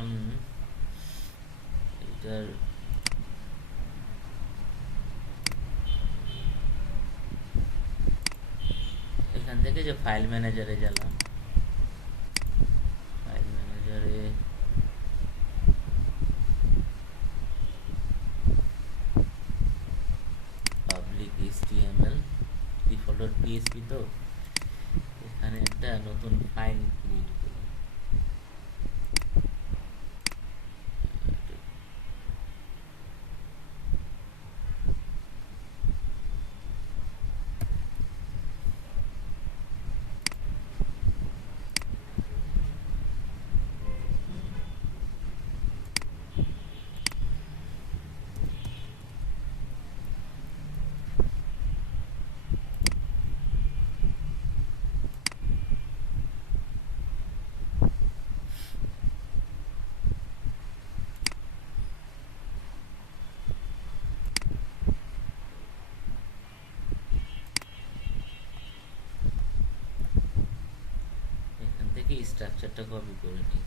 এখন এটার এখান থেকে যে ফাইল ম্যানেজারে গেলাম, ফাইল ম্যানেজারে পাবলিক এইচটিএমএল ডিফল্ট পিএসপি, তো এখানে একটা নতুন ফাইল ক্রিয়েট করি। এখান থেকে স্ট্রাকচারটা কপি করে নিই।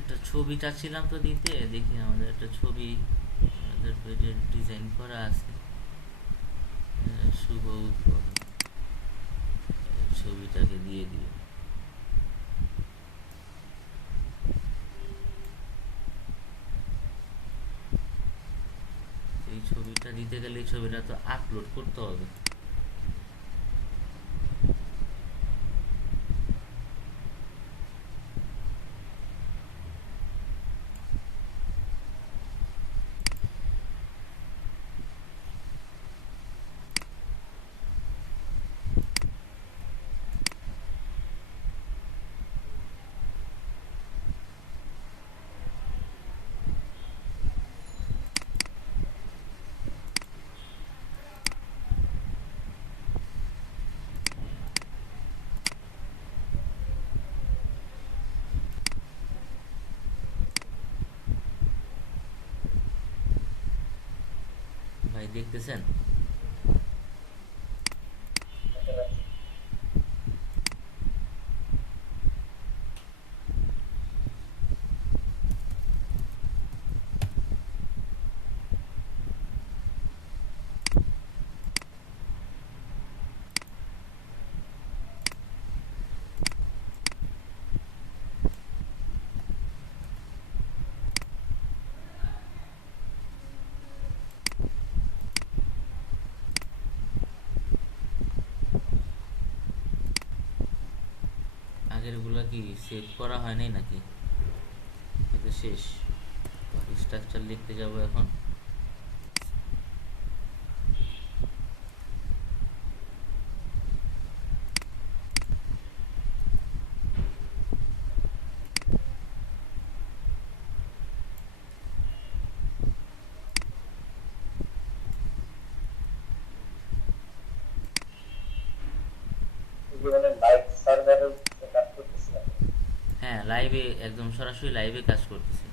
একটা ছবি চাচ্ছিলাম তো দিতে, দেখি আমাদের একটা ছবি আমাদের পেজে ডিজাইন করা আছে, শুভ উদ্বোধন, ছবিটাকে দিয়ে দিই। এই ছবিটা দিতে গেলে এই ছবিটা তো আপলোড করতে হবে। ভাই দেখতেছেন? আগেরগুলো কি সেভ করা হয় নাই নাকি? এটা শেষ, স্ট্রাকচার লিখতে যাব এখন। হ্যাঁ, লাইভে একদম সরাসরি লাইভে কাজ করতেছি।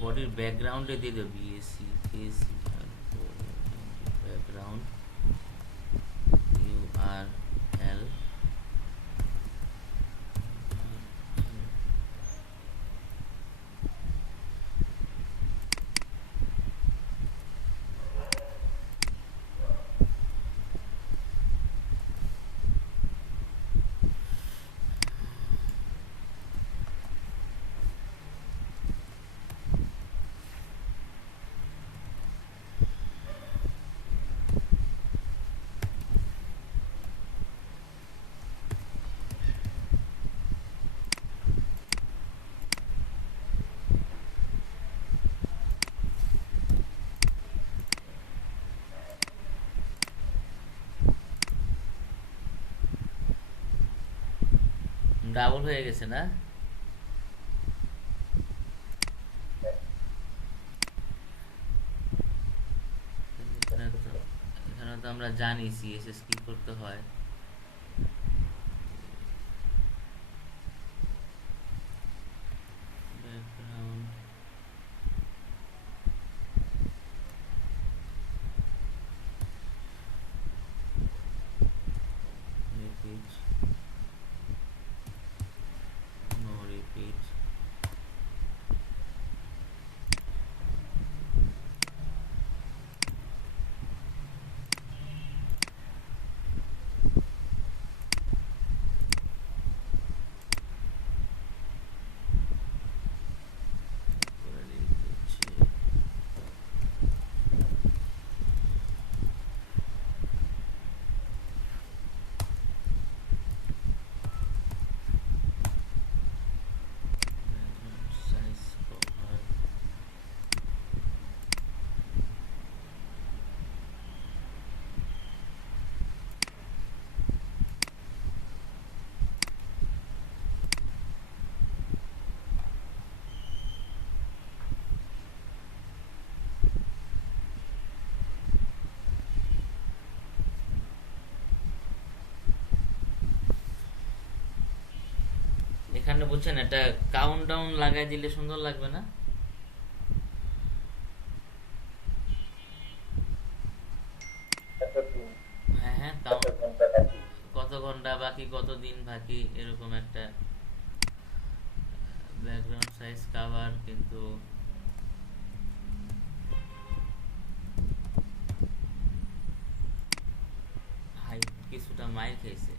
বডির ব্যাকগ্রাউন্ডে দিয়ে দেবো বিএসি কেসি ব্যাকগ্রাউন্ড URL ডাবল হয়ে গেছে না? এখানে তো আমরা জানি সিএসএস কি করতে হয়। Background repeat no repeat size cover এখানে বুঝছেন একটা কাউন্টডাউন লাগাই দিলে সুন্দর লাগবে না? হ্যাঁ হ্যাঁ, কত ঘন্টা বাকি, কত দিন বাকি, এরকম একটা ব্যাকগ্রাউন্ড সাইজ কভার। কিন্তু হাইট কিছুটা মাইর খেয়েছে।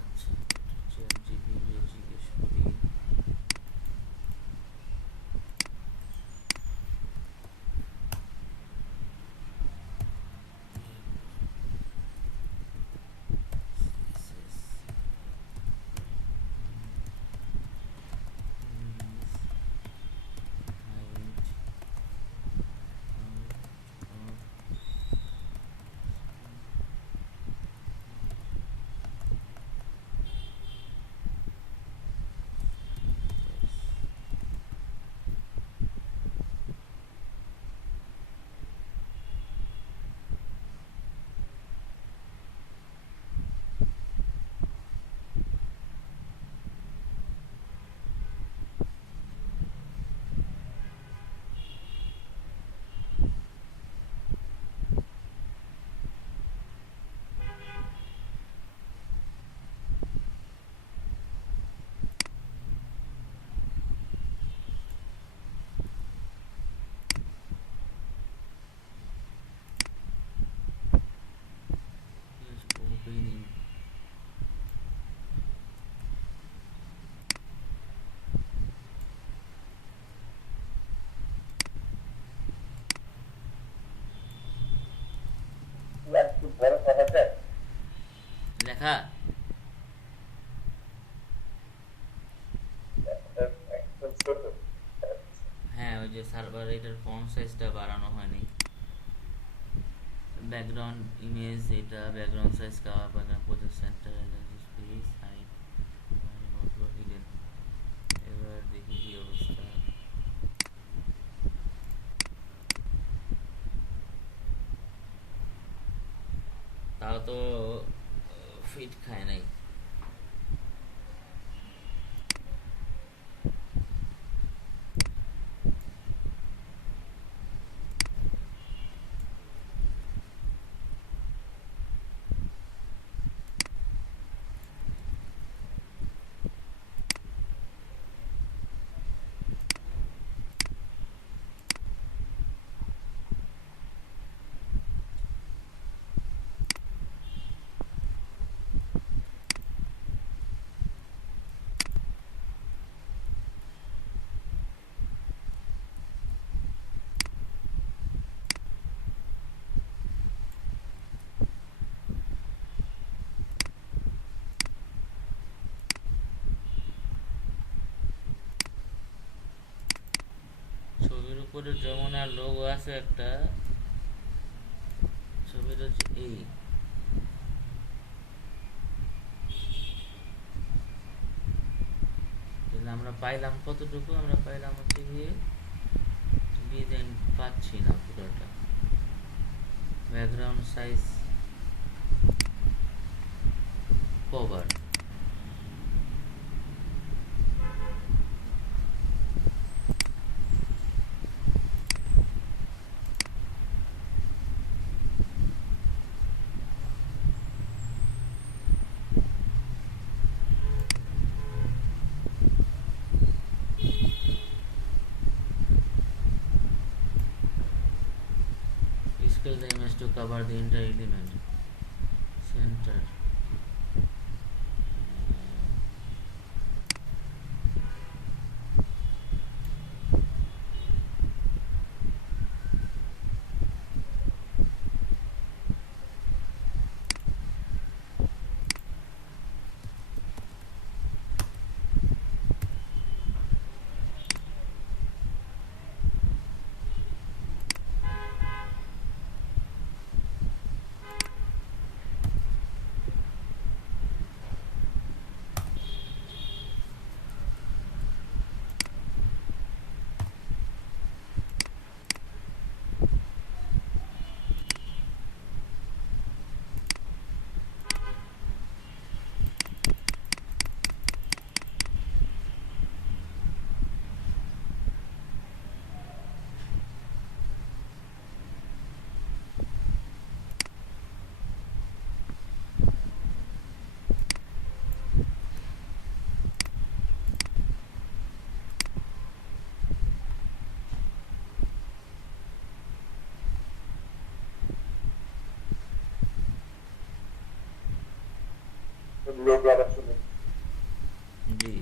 আচ্ছা, ChatGPT জিজ্ঞেস করি। Opening লেখা। হ্যাঁ, ওই যে সার্ভার এটার ফন্ট সাইজটা বাড়ানো হয়নি। ব্যাকগ্রাউন্ড ইমেজ, এটা background size cover, background project centre, space height hidden. এবার দেখি কি অবস্থা। তাও তো ফিট খায় নাই। ছবির উপরে যমুনার লোগো আছে একটা, ছবির হচ্ছে এই, তাহলে আমরা পাইলাম কতটুকু? আমরা পাইলাম হচ্ছে গিয়ে ডিজাইন পাচ্ছি না পুরোটা। Background size cover, scale the image to cover the entire element, center, জি।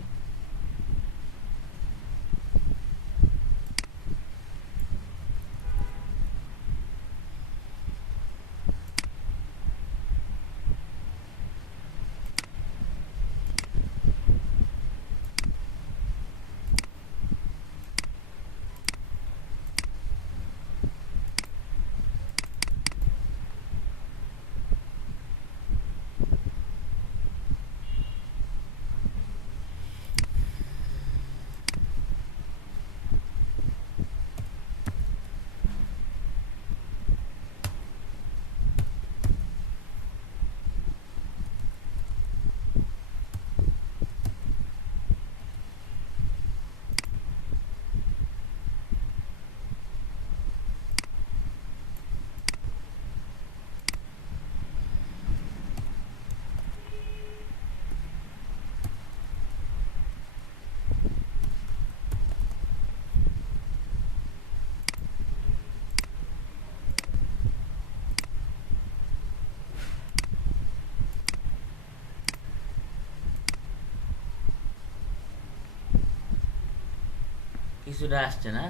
কিছুটা আসছে না,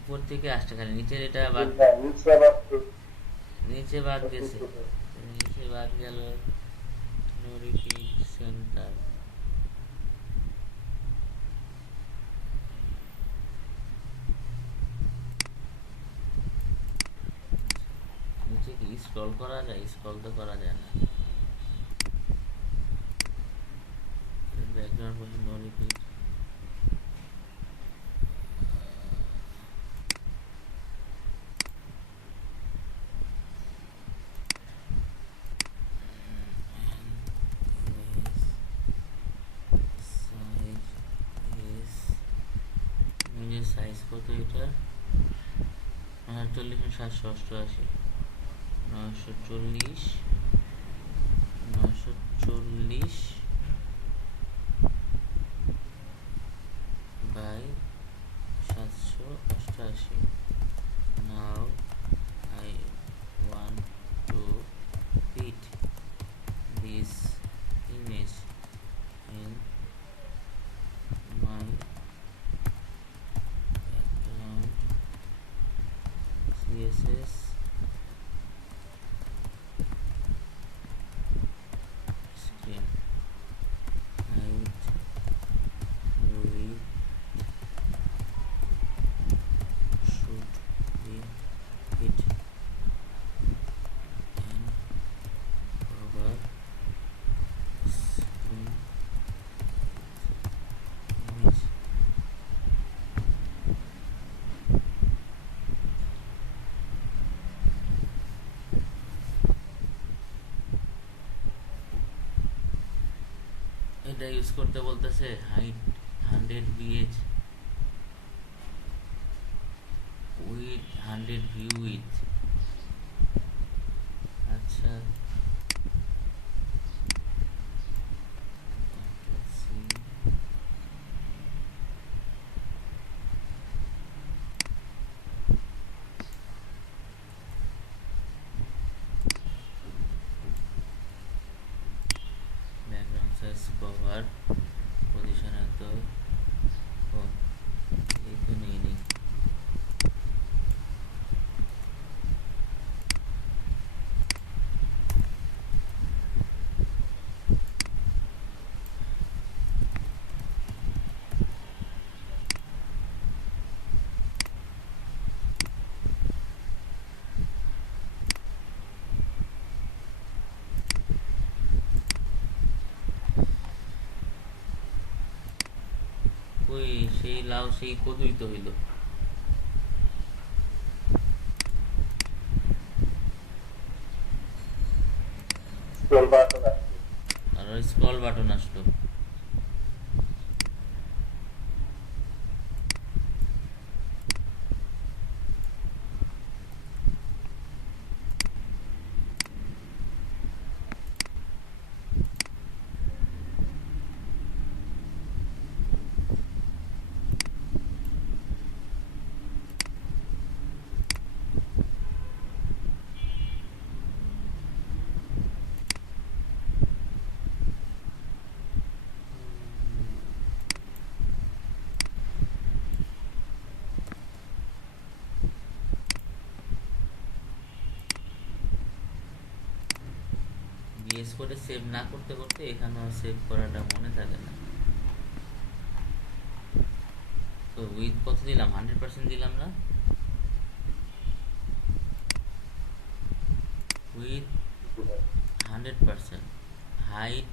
উপর থেকে আসছে খালি, নিচের এটা বাদ, নিচে বাদ গেছে, নিচে বাদ গেল। নো রিপিট সেন্টার, নিচে কি স্ক্রল করা যায়? স্ক্রল তো করা যায় না। ব্যাকগ্রাউন্ড বলতে নো রিপিট, সাইজ কত এটা? 48,788, 940 940 by 788. Now I want to fit this image in my background CSS screen. Height, width should be fit and cover screen image. এটা ইউজ করতে বলতেছে height 100 bh with 100 view with. আচ্ছা background size cover position এত এই তো নিয়ে নিই। ওই সেই লাউ সেই কদুই তো হইল। আর স্ক্রল বাটন আসলো। ভিএস করে সেভ না করতে করতে এখানেও সেভ করাটা মনে থাকে না। তো উইথ কত দিলাম? 100% দিলাম না? উইথ 100%, হাইট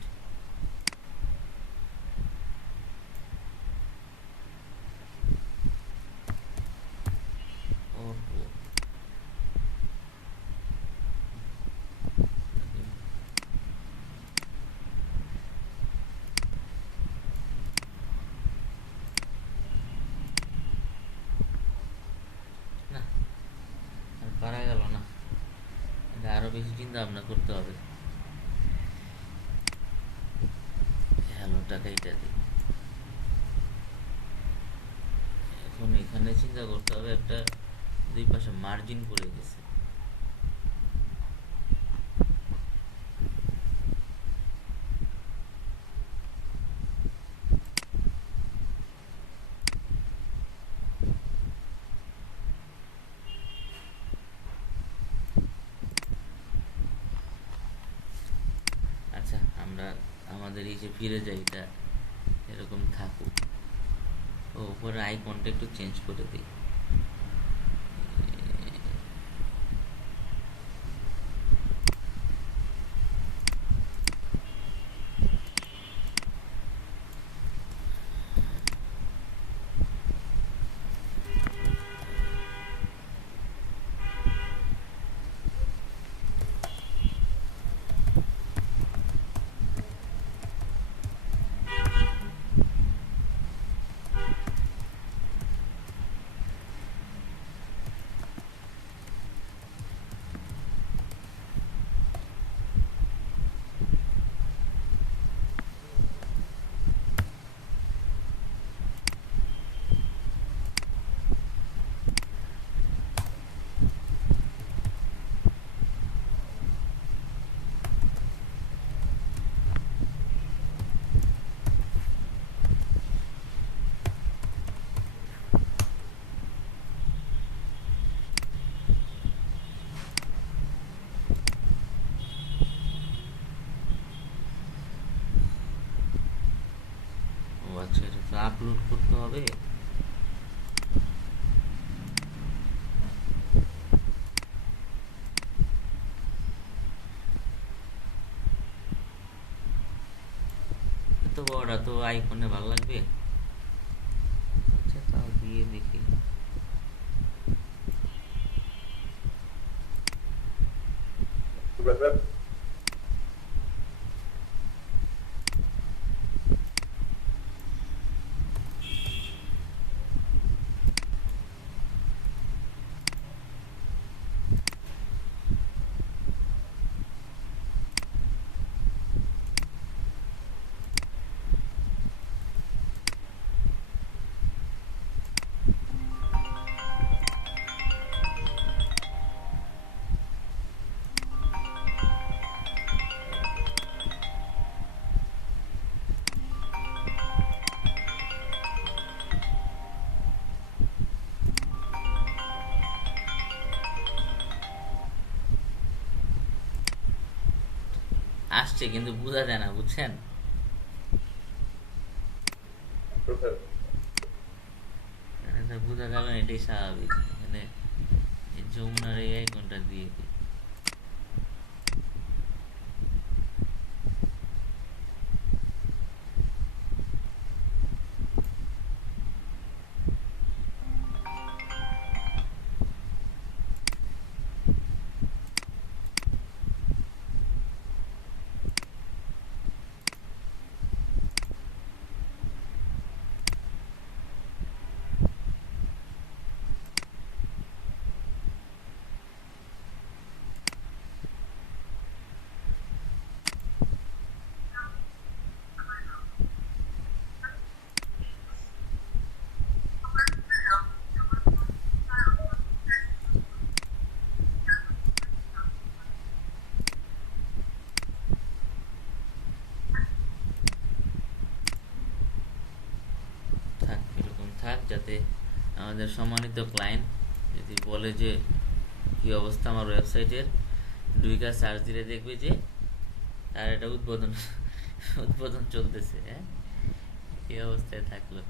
পারা গেল না, এটা আরো বেশি চিন্তা ভাবনা করতে হবে। হ্যালোটাকে এটা দিই। এখন এখানে চিন্তা করতে হবে, একটা দুই পাশে মার্জিন করে গেছে। আচ্ছা আমরা আমাদের এই যে ফিরে যাই, এটা এরকম থাকুক। ও উপরে আইকনটা একটু চেঞ্জ করে দিই। আপলোড করতে হবে। এত বড়টা তো আইফোনে ভালো লাগবে। আচ্ছা তাও দিয়ে দেখি। আসছে কিন্তু বোঝা যায় না, বুঝছেন? এটা বোঝা গেল না, এটাই স্বাভাবিক। এখানে এই যমুনার এই আইকনটা দিয়ে দিই। থাক, এরকম থাক, যাতে আমাদের সম্মানিত ক্লায়েন্ট যদি বলে যে কি অবস্থা আমার ওয়েবসাইটের, ডুইকা সার্চ দিলে দেখবে যে তার একটা উদ্বোধন উদ্বোধন চলতেছে। হ্যাঁ, এই অবস্থায় থাকলো।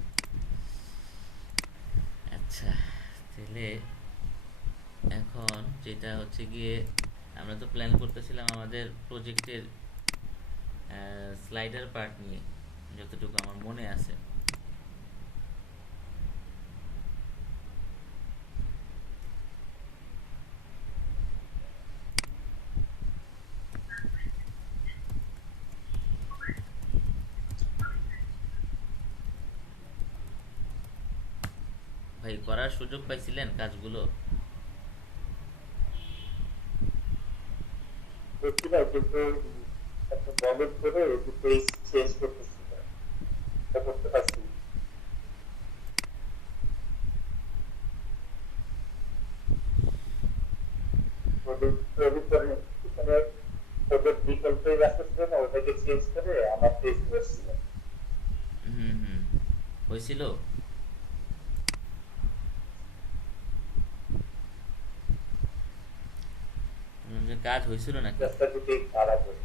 আচ্ছা, তাহলে এখন যেটা হচ্ছে গিয়ে, আমরা তো প্ল্যান করতেছিলাম আমাদের প্রজেক্টের স্লাইডার পার্ট নিয়ে, যতটুকু আমার মনে আছে। ভাই, করার সুযোগ পাইছিলেন কাজগুলো? কিন্তু একটা বলের ধরে পেজ চেঞ্জ করতেছি না, এটা করতে পারছি না। ওদের করে এখানে ওদের বিকল্প রাখতে ছিল না, ওটাকে চেঞ্জ করে আমার পেজ করছিল। হুম হুম, হয়েছিল। যে কাজ হয়েছিল নাকি? রাস্তা যদি খারাপ হয়,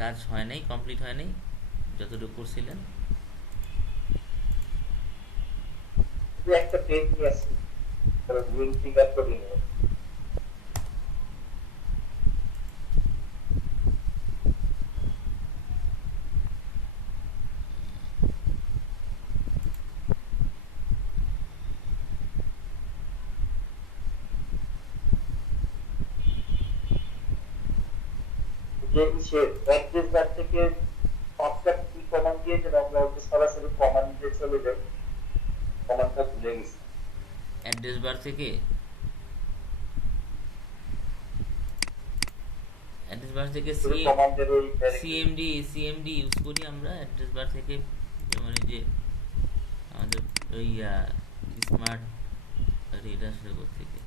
কাজ হয় নাই, কমপ্লিট হয় নাই যতটুকু করছিলেন? শুধু একটা পেজ নিয়ে আসি, লিঙ্ক ফিগার করি না। যে সে অ্যাড্রেস বার থেকে শর্টকাট কি কমান্ড দিয়ে যেন আমরা ওকে সরাসরি কমান্ডে চলে যাই, কমান্ডটা ভুলে গেছি। অ্যাড্রেস বার থেকে, অ্যাড্রেস বার থেকে শুধু কমান্ডের ওই সিএমডি সিএমডি ইউজ করি আমরা অ্যাড্রেস বার থেকে। যেমন এই যে আমাদের ওই স্মার্ট, আরে এটা আসলে থেকে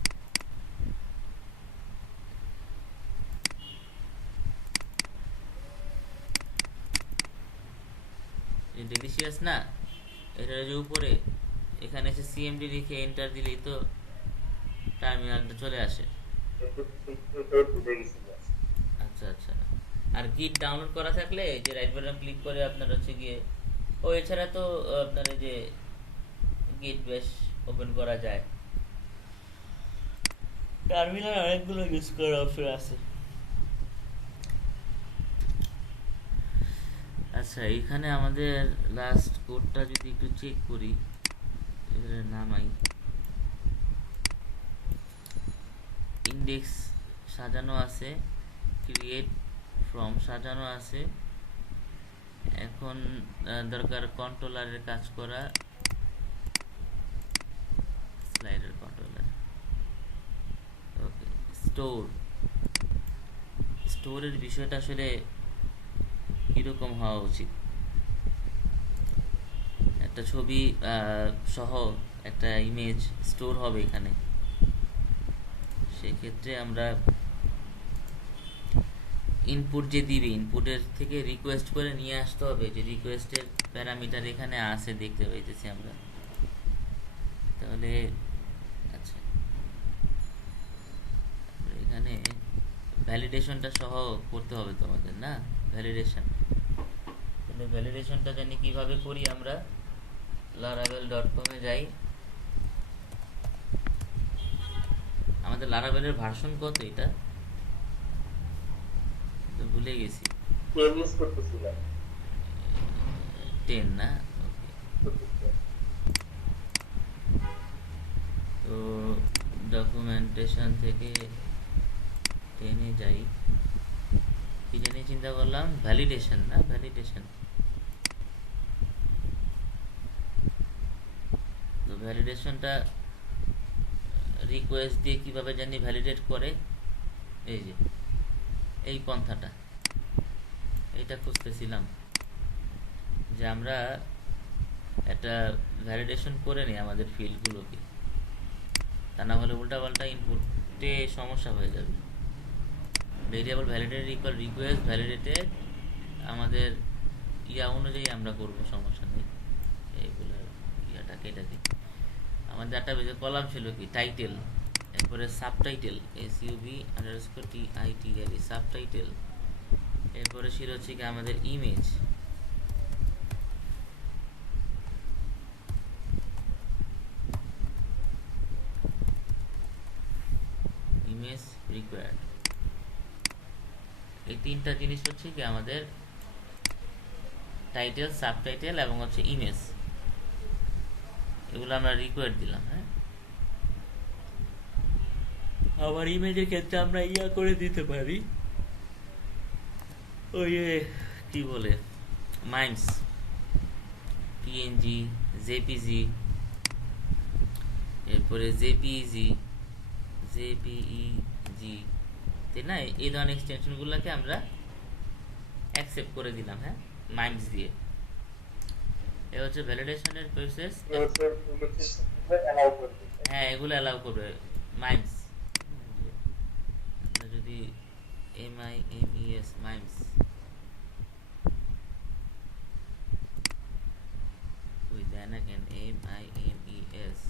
ডেলিশিয়াস না, এটার যে উপরে এখানে এসে সিএমডি লিখে এন্টার দিলেই তো টার্মিনালটা চলে আসে। ভুলে গেছি। আচ্ছা আচ্ছা, আর গিট ডাউনলোড করা থাকলে এই যে রাইট বাটন ক্লিক করে আপনার হচ্ছে গিয়ে এছাড়া তো আপনার এই যে গিট বেশ ওপেন করা যায়। টার্মিনাল অনেকগুলো ইউজ করার অপশন আছে। আচ্ছা, এখানে আমাদের লাস্ট কোডটা যদি একটু চেক করি, নামাই, ইন্ডেক্স সাজানো আছে, ক্রিয়েট ফ্রম সাজানো আছে। এখন দরকার কন্ট্রোলারের কাজ করা, স্লাইডার কন্ট্রোলার। ওকে, স্টোরের বিষয়টা আসলে কিরকম হওয়া উচিত? একটা ছবি সহ একটা ইমেজ স্টোর হবে এখানে, সেক্ষেত্রে আমরা ইনপুট যে দিবে, ইনপুটের থেকে রিকোয়েস্ট করে নিয়ে আসতে হবে। যে রিকোয়েস্টের প্যারামিটার এখানে আছে, দেখতে পাইতেছি আমরা। তাহলে আচ্ছা, এখানে ভ্যালিডেশনটা সহ করতে হবে তোমাদের, না? ভ্যালিডেশনটা জানি কিভাবে করি আমরা। laravel.com এ যাই। আমাদের লারাভেলের ভার্সন কত এটা তো ভুলে গেছি। 10 ইউজ করতেছিলাম। 10 না? তো ডকুমেন্টেশন থেকে 10 এ যাই। কি জানি চিন্তা করলাম, ভ্যালিডেশন না? ভ্যালিডেশন। তো ভ্যালিডেশনটা রিকোয়েস্ট দিয়ে কিভাবে জানি ভ্যালিডেট করে, এই যে এই পন্থাটা, এটা খুঁজতেছিলাম যে আমরা একটা ভ্যালিডেশন করে নিই আমাদের ফিল্ডগুলোকে, তা না হলে উল্টাপাল্টা ইনপুটে সমস্যা হয়ে যাবে। Variable validated equal request validated, আমাদের ইয়া অনুযায়ী আমরা করব, সমস্যা নেই। এইগুলো ইয়াটা কেটে দিই। আমার ডাটাবেজে কলাম ছিল কি টাইটেল, এরপরে সাবটাইটেল, SUB_TITL সাবটাইটেল, এরপরে ছিল হচ্ছে কি আমাদের ইমেজ, ইমেজ রিকোয়ার্ড। এই তিনটা জিনিস হচ্ছে কি আমাদের টাইটেল, সাবটাইটেল এবং হচ্ছে ইমেজ, এগুলো আমরা রিকোয়ার্ড দিলাম। হ্যাঁ, আবার ইমেজের ক্ষেত্রে আমরা ইয়া করে দিতে পারি, ওই কি বলে, মাইমস, PNG, JPG, এরপরে JPEG, তাই না? এই ধরনের এক্সটেনশনগুলোকে আমরা অ্যাকসেপ্ট করে দিলাম, হ্যাঁ, মাইমস দিয়ে। এ হচ্ছে ভ্যালিডেশনের প্রসেস। হ্যাঁ, এগুলো অ্যালাউ করবে মাইমস। যদি MIMES মাইমস, ওই দেন again MIMES,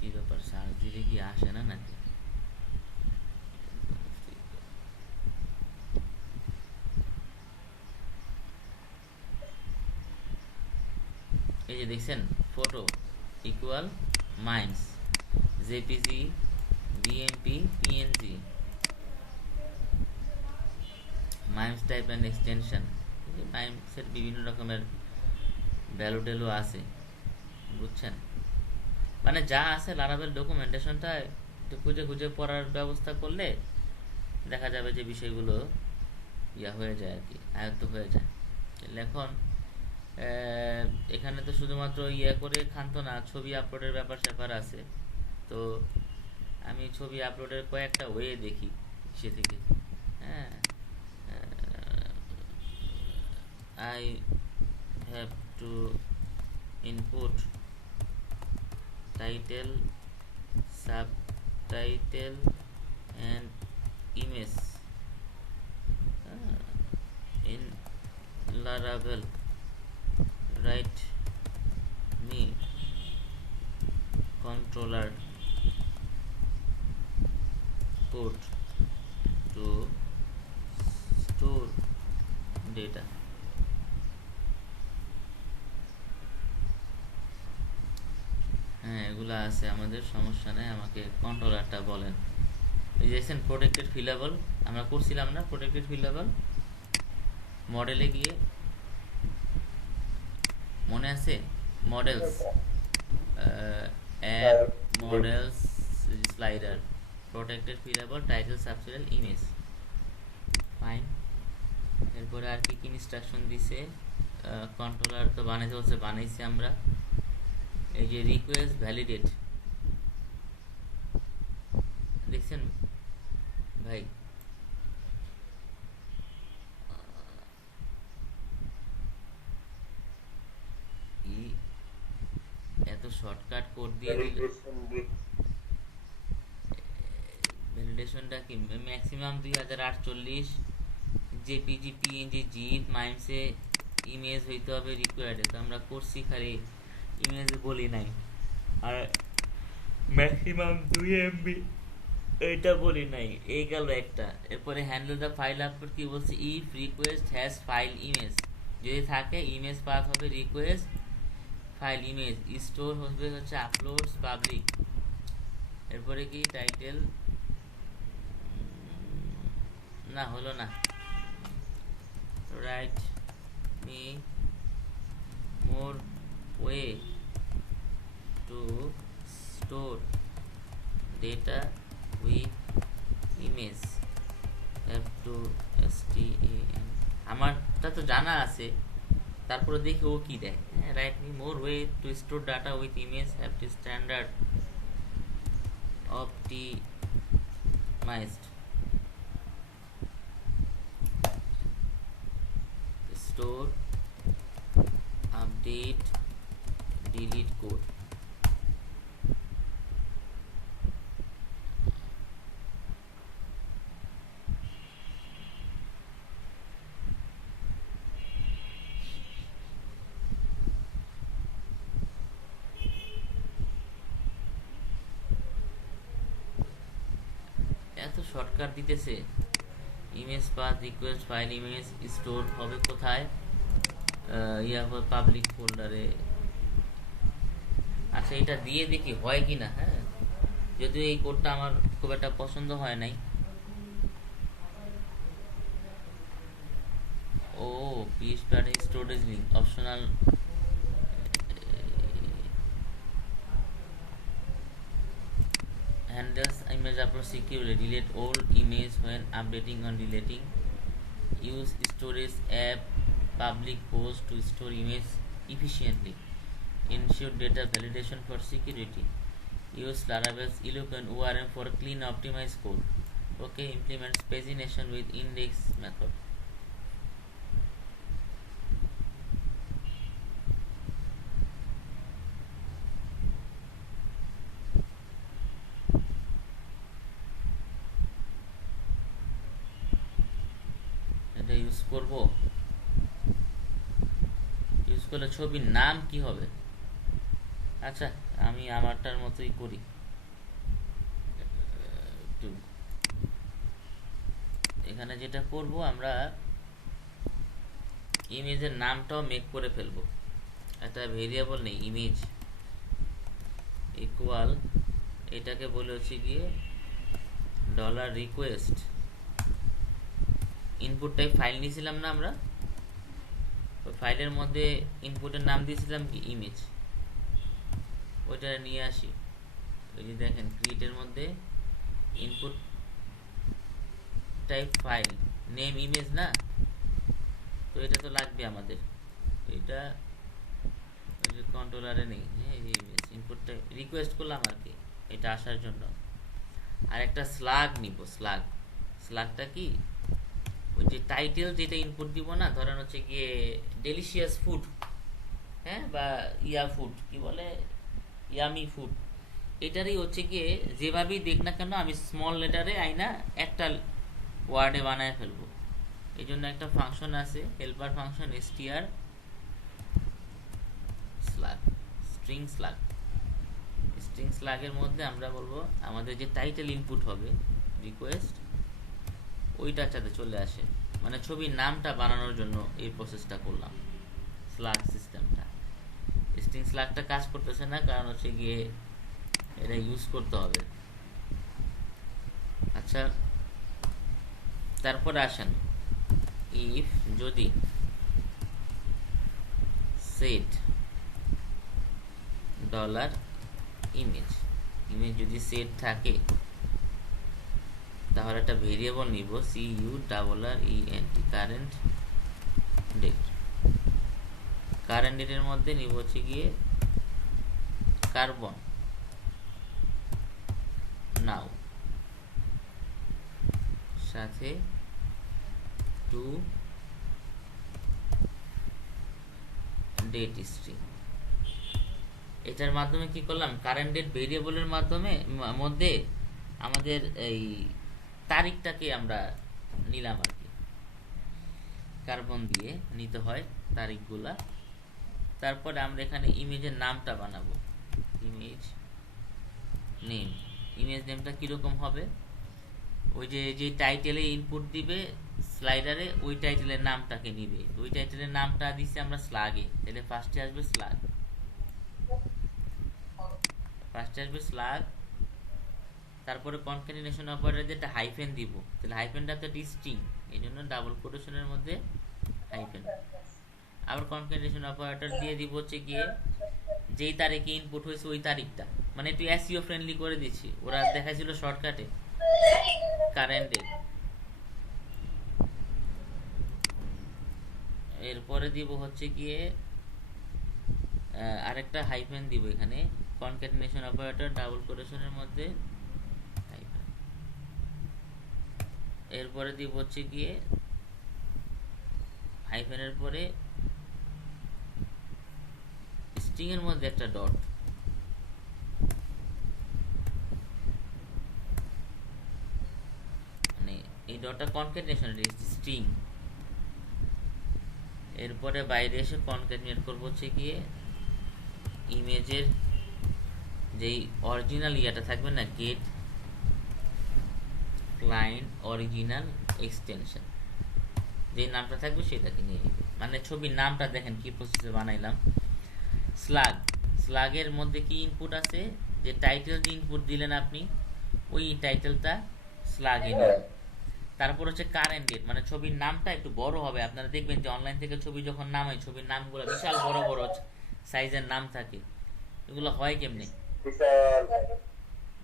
কি ব্যাপার, সার্চ দিলে কি আসে না নাকি? এই যে দেখছেন, photo equal mimes, JPG, BMP, PNG, mimes type and extension. মাইমসের বিভিন্ন রকমের ভ্যালু ট্যালু আছে, বুঝছেন? মানে যা আছে লারাভেল ডকুমেন্টেশনটা একটু খুঁজে খুঁজে পড়ার ব্যবস্থা করলে দেখা যাবে যে বিষয়গুলো ইয়া হয়ে যায় আর কি, আয়ত্ত হয়ে যায়। এখন এখানে তো শুধুমাত্র ইয়ে করে ক্ষান্ত না, ছবি আপলোডের ব্যাপার স্যাপার আছে। তো আমি ছবি আপলোডের কয়েকটা ওয়ে দেখি সে থেকে। হ্যাঁ, I have to input title, subtitle and image in Laravel. Write me controller code to store data. হ্যাঁ, এগুলো আছে, আমাদের সমস্যা নেই, আমাকে কন্ট্রোলারটা বলেন। এই দেখছেন প্রোটেক্টেড ফিলেবল আমরা করছিলাম না? প্রোটেক্টেড ফিলেবল মডেলে গিয়ে মনে আছে? Models, add models, slider, protected fillable, title, subtitle, image. Fine. এরপরে আর কি কি ইনস্ট্রাকশন দিছে? কন্ট্রোলার তো বানাইতে বলছে, বানাইছি আমরা। এই যে রিকোয়েস্ট ভ্যালিডেট দেখছেন ভাই? এত শর্টকাট কোড দিয়ে দিলে ভ্যালিডেশনটা কি ম্যাক্সিমাম 2048 জেপিজি, পিএনজি, জিপ, মাইমসে ইমেজ হইতে হবে রিকোয়ার্ডে। তো আমরা করছি খালি ইমেজ বলি নাই, আর ম্যাক্সিমাম 2 MB এটা বলি নাই। এই গেল একটা। এরপরে হ্যান্ডেল দ্য ফাইল আপলোড কি বলছে? If request has file image, যদি থাকে ইমেজ পাথ হবে রিকোয়েস্ট ফাইল ইমেজ, স্টোর হবে হচ্ছে আপলোডস পাবলিক। এরপরে কি টাইটেল না হলো না, write me more way to store data with image, have to STAN। আমারটা তো জানা আছে, তারপরে দেখি ও কি দেয়। Write me more way to store data with image, have to standard optimized store, update, delete code। এত শর্টকাট দিতেছে। Image path request file image store হবে কোথায়? ইয়া হবে পাবলিক ফোল্ডারে। আচ্ছা, এটা দিয়ে দেখি হয় কি না। হ্যাঁ, যদিও এই কোডটা আমার খুব একটা পছন্দ হয় নাই। ও পিএইচ প্যাডে storage link optional. Handles image upload securely, delete old image when updating or deleting, use storage app public post to store image efficiently, ensure data validation for security, use Laravel's elegant ORM for clean optimized code. Okay, implement pagination with index method. এটা use করব। Use করলে ছবির নাম কি হবে? আচ্ছা, আমি আমারটার মতোই করি। এখানে যেটা করব, আমরা ইমেজের নামটাও মেক করে ফেলবো। একটা ভেরিয়েবল নেই, ইমেজ ইকুয়াল, এটাকে বলে হচ্ছে গিয়ে $request। ইনপুট টাইপ ফাইল নিয়েছিলাম না আমরা? ফাইলের মধ্যে ইনপুটের নাম দিয়েছিলাম কি ইমেজ, ওইটা নিয়ে আসি। ওই যে দেখেন ক্রিয়েটের মধ্যে input type file, name image না, তো এটা তো লাগবে আমাদের। এটা কন্ট্রোলারে নেই। হ্যাঁ, ইমেজ ইনপুট টাইপ রিকোয়েস্ট করলাম আর কি, এটা আসার জন্য। আর একটা স্লাগ নিব। স্লাগটা কি? ওই যে টাইটেল যেটা ইনপুট দিব না, ধরেন হচ্ছে গিয়ে ডেলিশিয়াস ফুড, হ্যাঁ, বা ইয়া ফুড কি বলে, ইয়ামি ফুড, এটারই হচ্ছে গিয়ে যেভাবেই দেখ না কেন আমি স্মল লেটারে আইনা একটা ওয়ার্ডে বানায় ফেলবো। এই জন্য একটা ফাংশন আছে, helper function str slug, string slug. String স্ল্যাগের মধ্যে আমরা বলবো আমাদের যে টাইটেল ইনপুট হবে রিকোয়েস্ট, ওইটার সাথে চলে আসে, মানে ছবির নামটা বানানোর জন্য এই প্রসেসটা করলাম, স্ল্যাগ সিস্টেমটা। স্ট্রিং স্ল্যাগটা কাজ করতেছে না, কারণ হচ্ছে গিয়ে এটা ইউজ করতে হবে। আচ্ছা, তারপরে আসেন, ইফ যদি সেট ডলার ইমেজ, ইমেজ যদি সেট থাকে তাহলে একটা ভেরিয়েবল নিব CURRENT, কারেন্ট ডেট। কারেন্ট ডেটের মধ্যে নিব হচ্ছে গিয়ে কার্বন নাও, সাথে টু ডেট স্ট্রিং। এটার মাধ্যমে কি করলাম, কারেন্ট ডেট ভেরিয়েবলের মাধ্যমে মধ্যে আমাদের এই তারিখটাকে আমরা নিলাম আর কি, কার্বন দিয়ে নিতে হয় তারিখগুলা। তারপরে আমরা এখানে ইমেজের নামটা বানাবো, ইমেজ নেম। ইমেজ নেমটা কিরকম হবে, ওই যে যে টাইটেলে ইনপুট দিবে স্লাইডারে, ওই টাইটেলের নামটাকে নিবে। ওই টাইটেলের নামটা দিচ্ছি আমরা স্লাগে, তাহলে ফার্স্টে আসবে স্লাগ, ফার্স্টে আসবে স্লাগ। তারপরে কনক্যাটিনেশন অপারেটর যেটা হাইফেন দিব, তাহলে হাইফেনটা তো স্ট্রিং, এই জন্য ডাবল কোটেশনের মধ্যে হাইফেন। আবার কনক্যাটিনেশন অপারেটর দিয়ে দিব হচ্ছে গিয়ে যেই তারিখে ইনপুট হয়েছে ওই তারিখটা, মানে একটু এসইও ফ্রেন্ডলি করে দিচ্ছি। ওরা দেখাইছিল শর্টকাটে কারেন্ট ডেট। এরপরে দিব হচ্ছে গিয়ে আরেকটা হাইফেন দিব এখানে, কনক্যাটিনেশন অপারেটর ডাবল কোটেশনের মধ্যে হাইফেন। এরপরে দিব হচ্ছে গিয়ে হাইফেনের পরে স্ট্রিং এর মধ্যে একটা ডট, মানে এই ডটটা কনক্যাটিনেশন স্ট্রিং। এরপরে বাইরে এসে কনক্যাটিনেট করব হচ্ছে গিয়ে ইমেজের যেই অরিজিনাল ইয়াটা থাকবে না, গেট ক্লায়েন্ট অরিজিনাল এক্সটেনশন, যে নামটা থাকবে সেটাকে নিয়ে নিবে। মানে ছবির নামটা দেখেন কি প্রসেসে বানাইলাম। স্লাগ, স্লাগের মধ্যে কি ইনপুট আছে, যে টাইটেল যে ইনপুট দিলেন আপনি ওই টাইটেলটা স্লাগে নিয়ে। তারপর হচ্ছে কারেন্ট ডেট, মানে ছবির নামটা একটু বড় হবে। আপনারা দেখবেন যে অনলাইন থেকে ছবি যখন নামায় ছবির নামগুলো বিশাল বড় বড় সাইজের নাম থাকে, এগুলো হয় কেমনে,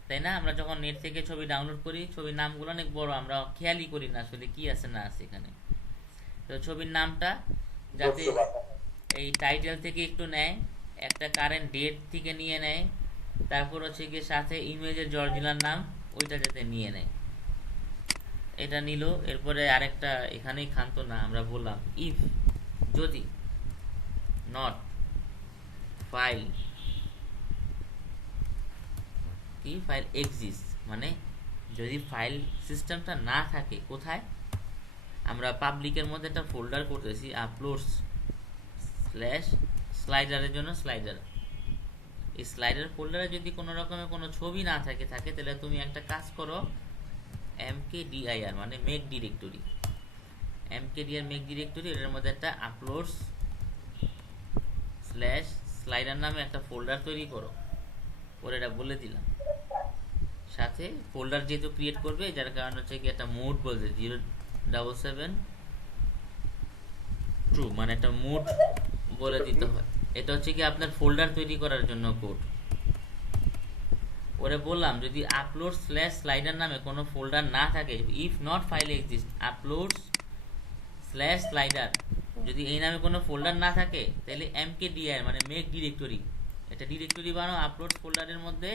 তাই না? আমরা যখন নেট থেকে ছবি ডাউনলোড করি ছবির নামগুলো অনেক বড়, আমরা খেয়ালই করি না আসলে কি আছে না আছে এখানে। তো ছবির নামটা যাতে এই টাইটেল থেকে একটু নেয়, একটা কারেন্ট ডেট থেকে নিয়ে নেয়, তারপর হচ্ছে গিয়ে সাথে ইমেজের অরিজিনাল নাম ওইটা যাতে নিয়ে নেয়, এটা নিল। এরপরে আরেকটা এখানেই খান্ত না, আমরা বললাম ইফ যদি নট ফাইল কি ফাইল এক্সিস্ট, মানে যদি ফাইল সিস্টেমটা না থাকে, কোথায় আমরা পাবলিকের মধ্যে একটা ফোল্ডার করতেছি আপলোডস স্ল্যাশ স্লাইডারের জন্য স্লাইডার। এই স্লাইডার ফোল্ডারে যদি কোনো রকমের কোনো ছবি না থাকে তাহলে তুমি একটা কাজ করো, mkdir মানে make directory, mkdir make directory, এর মধ্যে একটা আপলোডস স্ল্যাশ স্লাইডার নামে একটা ফোল্ডার তৈরি করো। ওরা এটা বলে দিলাম, সাথে ফোল্ডার যেহেতু ক্রিয়েট করবে যার কারণে হচ্ছে কি একটা মোড বলছে 077 ট্রু, মানে একটা মোড বলে দিতে হয়। এটা হচ্ছে কি আপনার ফোল্ডার তৈরি করার জন্য কোড। ওরে বললাম যদি আপলোড স্ল্যাশ স্লাইডার নামে কোনো ফোল্ডার না থাকে, if not file exist upload slash slider, যদি এই নামে কোনো ফোল্ডার না থাকে তাহলে mkdir মানে মেক ডিরেক্টরি, এটা ডিরেক্টরি বানাও আপলোড ফোল্ডারের মধ্যে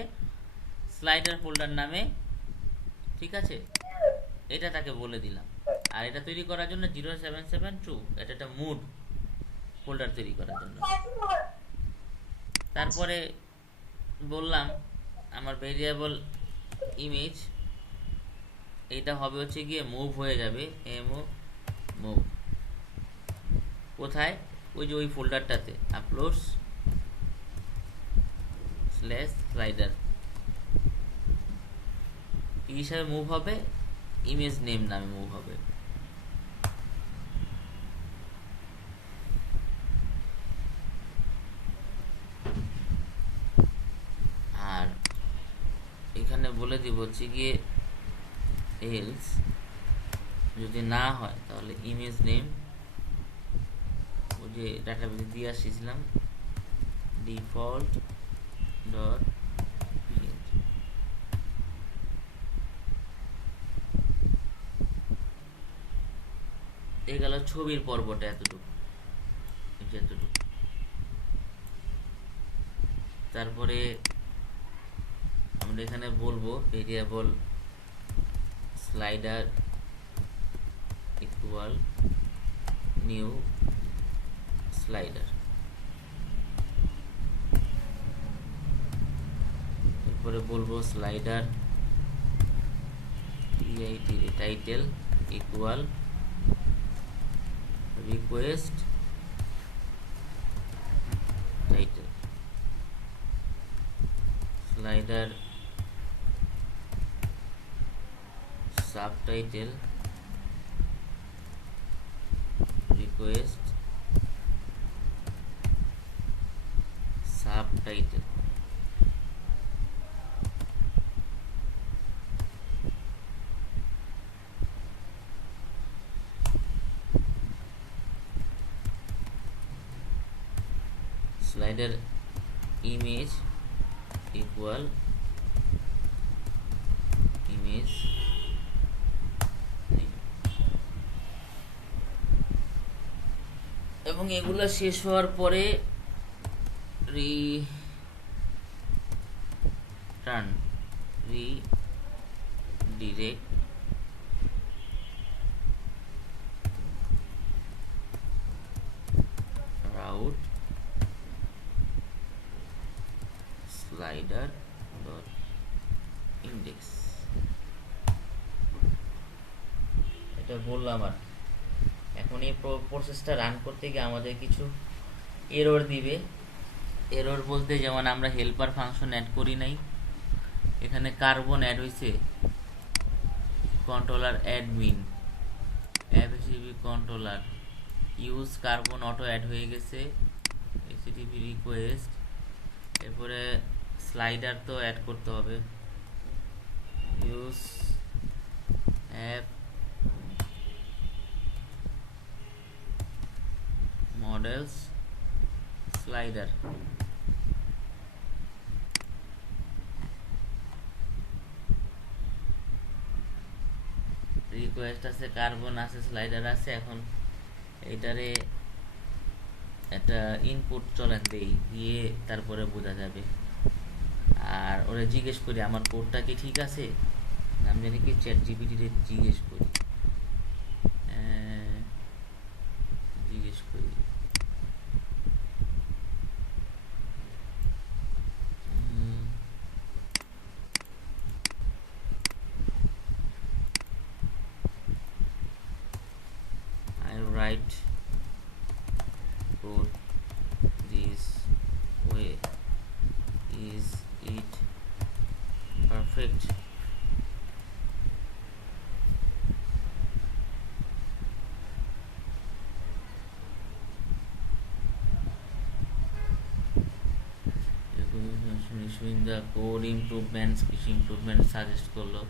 স্লাইডার ফোল্ডার নামে, ঠিক আছে? এটা তাকে বলে দিলাম। আর এটা তৈরি করার জন্য 0772 এটা একটা মুড ফোল্ডার তৈরি করার জন্য। তারপরে বললাম আমার ভেরিয়েবল ইমেজ এটা হবে হচ্ছে গিয়ে মুভ হয়ে যাবে, এমও মুভ কোথায়, ওই যে ওই ফোল্ডারটাতে আপলোডস স্ল্যাশ স্লাইডার কি হিসাবে মুভ হবে, ইমেজ নেম নামে মুভ হবে। আর এখানে বলে দিব হচ্ছে গিয়ে এলস যদি না হয় তাহলে ইমেজ নেম ওই যে ডাটাবেসে দিয়ে আসছিলাম ডিফল্ট ডট এই গেল ছবির পর্বটা এতটুকু। তারপরে আমরা এখানে বলবো variable slider equal new slider, এরপরে বলবো slider title equal request title, slider subtitle request subtitle. Slider image equal image এবং এগুলো শেষ হওয়ার পরে redirect route slider dot index, এটা বললাম। আর এখন এই প্রসেসটা রান করতে গিয়ে আমাদের কিছু এরর দিবে। এরর বলতে যেমন আমরা হেল্পার ফাংশন অ্যাড করি নাই, এখানে কার্বন অ্যাড হয়েছে, controller admin FACB controller use carbon auto add হয়ে গেছে, এসিটিভি রিকোয়েস্ট, এরপরে স্লাইডার তো অ্যাড করতে হবে, use app models slider, request আছে, কার্বন আছে, স্লাইডার আছে। এখন এইটারে একটা ইনপুট চলেন দেই, দিয়ে তারপরে বোঝা যাবে। আর ওরা জিজ্ঞেস করি আমার কোডটা কি ঠিক আছে, আমি জানি কি চ্যাট জিপিটিতে জিজ্ঞেস করি I write code this way, is it perfect? showing the code improvements, কিছু improvement suggest করলো।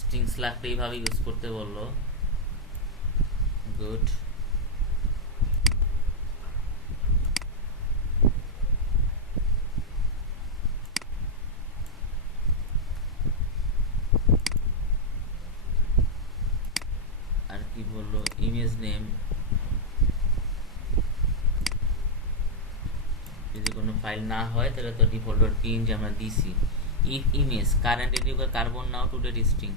স্ট্রিংস লাগলে এইভাবে ইউজ করতে বললো। গুড। কি বললো ইমেজ নেম, যদি কোনো ফাইল না হয় তাহলে তো ডিফল্ট ডট পিএনজি আমরা দিছি। ইফ ইমেজ কারেন্ট এডিউকে carbon now to date string,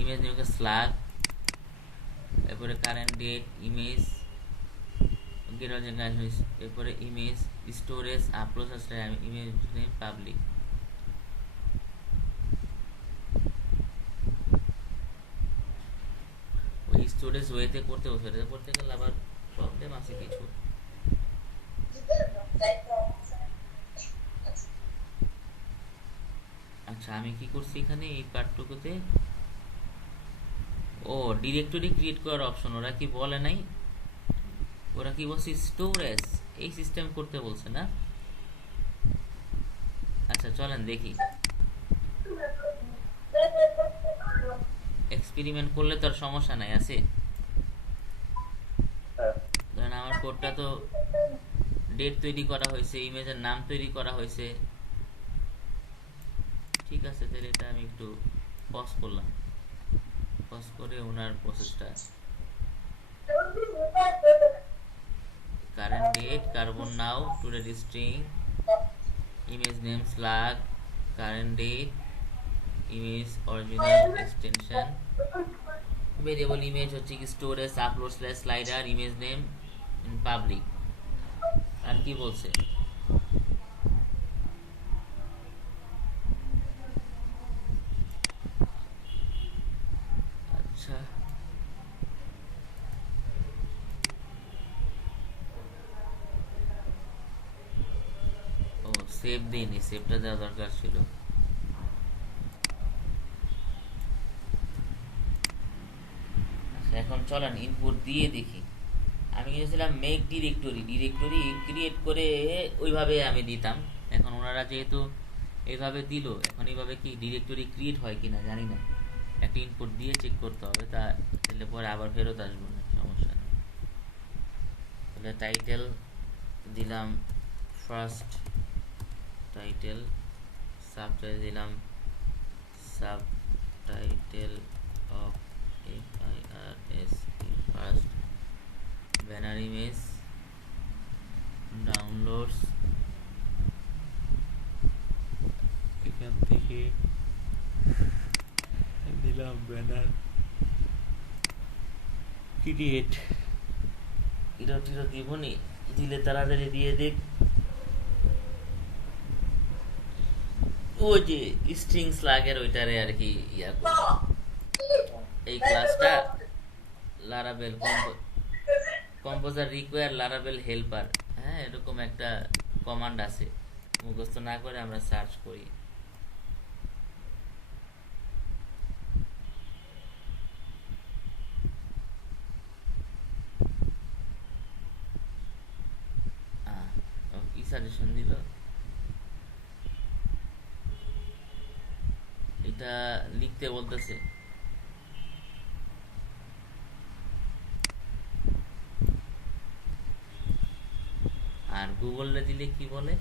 image নিউকে স্ল্যাগ, এরপরে কারেন্ট ডেট ইমেজ এরপরে image storage upload image name public. ওই স্টোরেজ ওয়েতে করতে বলছে, করতে গেলে আবার প্রবলেম আছে কিছু। আচ্ছা আমি কি করছি এখানে এই পার্টটুকুতে, ও ডিরেক্টরি ক্রিয়েট করার অপশন ওরা কি বলে নাই, ওরা কি বলছে স্টোরেজ এই সিস্টেম করতে বলছে না। আচ্ছা চলেন দেখি, এক্সপেরিমেন্ট করলে তো আর সমস্যা নাই আছে। ধরেন আমার কোডটা তো ডেট তৈরি করা হয়েছে, ইমেজের নাম তৈরি করা হয়েছে, ঠিক আছে। তাহলে এটা আমি একটু পজ করলাম, পজ করে ওনার প্রসেসটা current date carbon now to date string image name slug current date image original extension variable image হচ্ছে কি storage upload slash slider image name public. আর কি বলছে, আচ্ছা ও সেভ দিইনি, সেভটা দেওয়া দরকার ছিল। এখন চলেন ইনপুট দিয়ে দেখি। আমি গিয়েছিলাম মেক ডিরেক্টরি, ডিরেক্টরি ক্রিয়েট করে ওইভাবে আমি দিতাম। এখন ওনারা যেহেতু এইভাবে দিল, এখন এইভাবে কি ডিরেক্টরি ক্রিয়েট হয় কিনা জানি না, একটা ইনপুট দিয়ে চেক করতে হবে, তা তাহলে পরে আবার ফেরত আসবো না, সমস্যা নেই। তাহলে টাইটেল দিলাম ফার্স্ট টাইটেল, সাব টাইটেল দিলাম sub title of FIRST first, banner image downloads, এখান থেকে দিলাম ব্যানার ক্রিয়েট, ইরো টিরো দিব নি, দিলে তাড়াতাড়ি দিয়ে দেখ। ও যে স্ট্রিং স্ল্যাগের ওইটারে আর কি ইয়া করব। এই ক্লাসটা লারাবেল কম্পোজার রিকোয়ার লারাবেল হেল্পার, হ্যাঁ এরকম একটা কমান্ড আছে, মুখস্থ না করে আমরা সার্চ করি। কি সাজেশন দিল, এটা লিখতে বলতেছে, আর গুগলে দিলে কি বলে,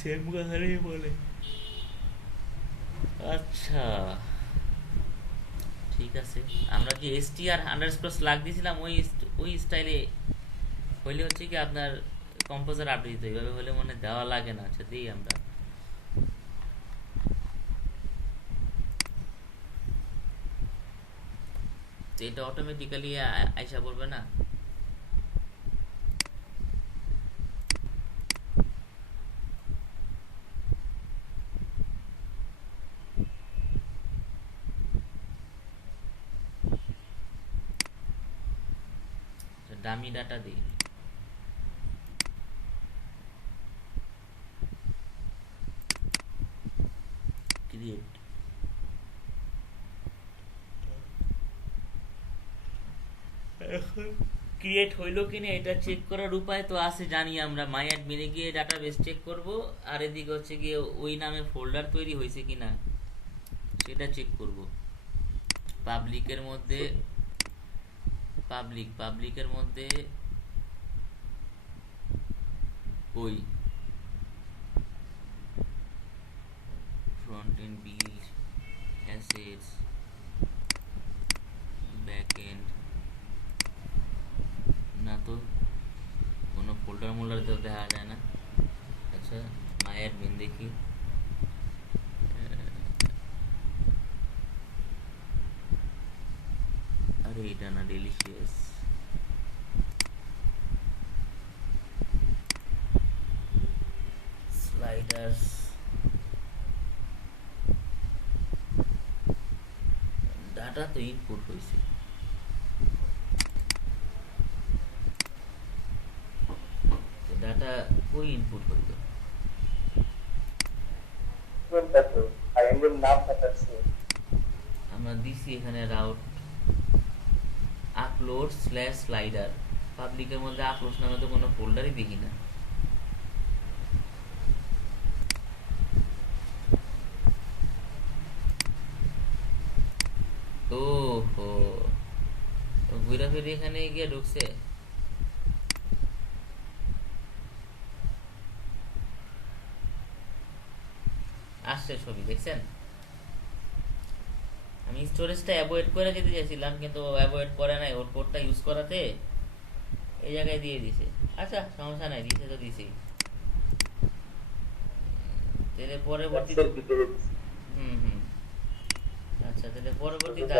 সেম কথাটাই বলে। আচ্ছা ঠিক আছে, আমরা কি str আন্ডারস্কোর স্ল্যাগ দিয়েছিলাম ওই স্টাইলে হইলে হচ্ছে কি আপনার কম্পোজার আপডেট, এইভাবে হলে মনে দেওয়া লাগে না। আচ্ছা দিই আমরা, এটা অটোমেটিক্যালি আইসা পড়বে না। ডামি ডাটা দিই, ক্রিয়েট, এখন ক্রিয়েট হইলো কিনা এটা চেক করার উপায় তো আছে জানি আমরা, মাই অ্যাডমিনে গিয়ে ডাটাবেস চেক করব, আর এদিকে হচ্ছে গিয়ে ওই নামে ফোল্ডার তৈরি হয়েছে কিনা সেটা চেক করব। পাবলিকের মধ্যে পাবলিকের মধ্যে কই front end build, assets, back end, না তো কোনো ফোল্ডার মোল্ডার তো দেখা যায় না। আচ্ছা মাই অ্যাডমিন দেখি। আরে এটা না, ডেলিশিয়াস স্লাইডার্স, ডাটা তো ইনপুট হয়েছে। ডাটা কই ইনপুট হইল? কোনটা তো ফাইলের নাম দেখাচ্ছে। আমরা দিছি এখানে রাউট আপলোড স্ল্যাশ স্লাইডার। পাবলিকের মধ্যে আপলোড নামে তো কোনো ফোল্ডারই দেখি না। ও হো, ঘুরা ফিরে এখানে গিয়ে ঢুকছে। আসছে ছবি দেখছেন? আমি স্টোরেজটা অ্যাভয়েড করে যেতে চাইছিলাম, কিন্তু অ্যাভয়েড করে নাই, ওর কোডটা ইউজ করাতে এই জায়গায় দিয়ে দিছে। আচ্ছা সমস্যা নাই, দিছে তো দিছেই। তাহলে পরবর্তীতে হুম আচ্ছা, তাহলে পরবর্তীতে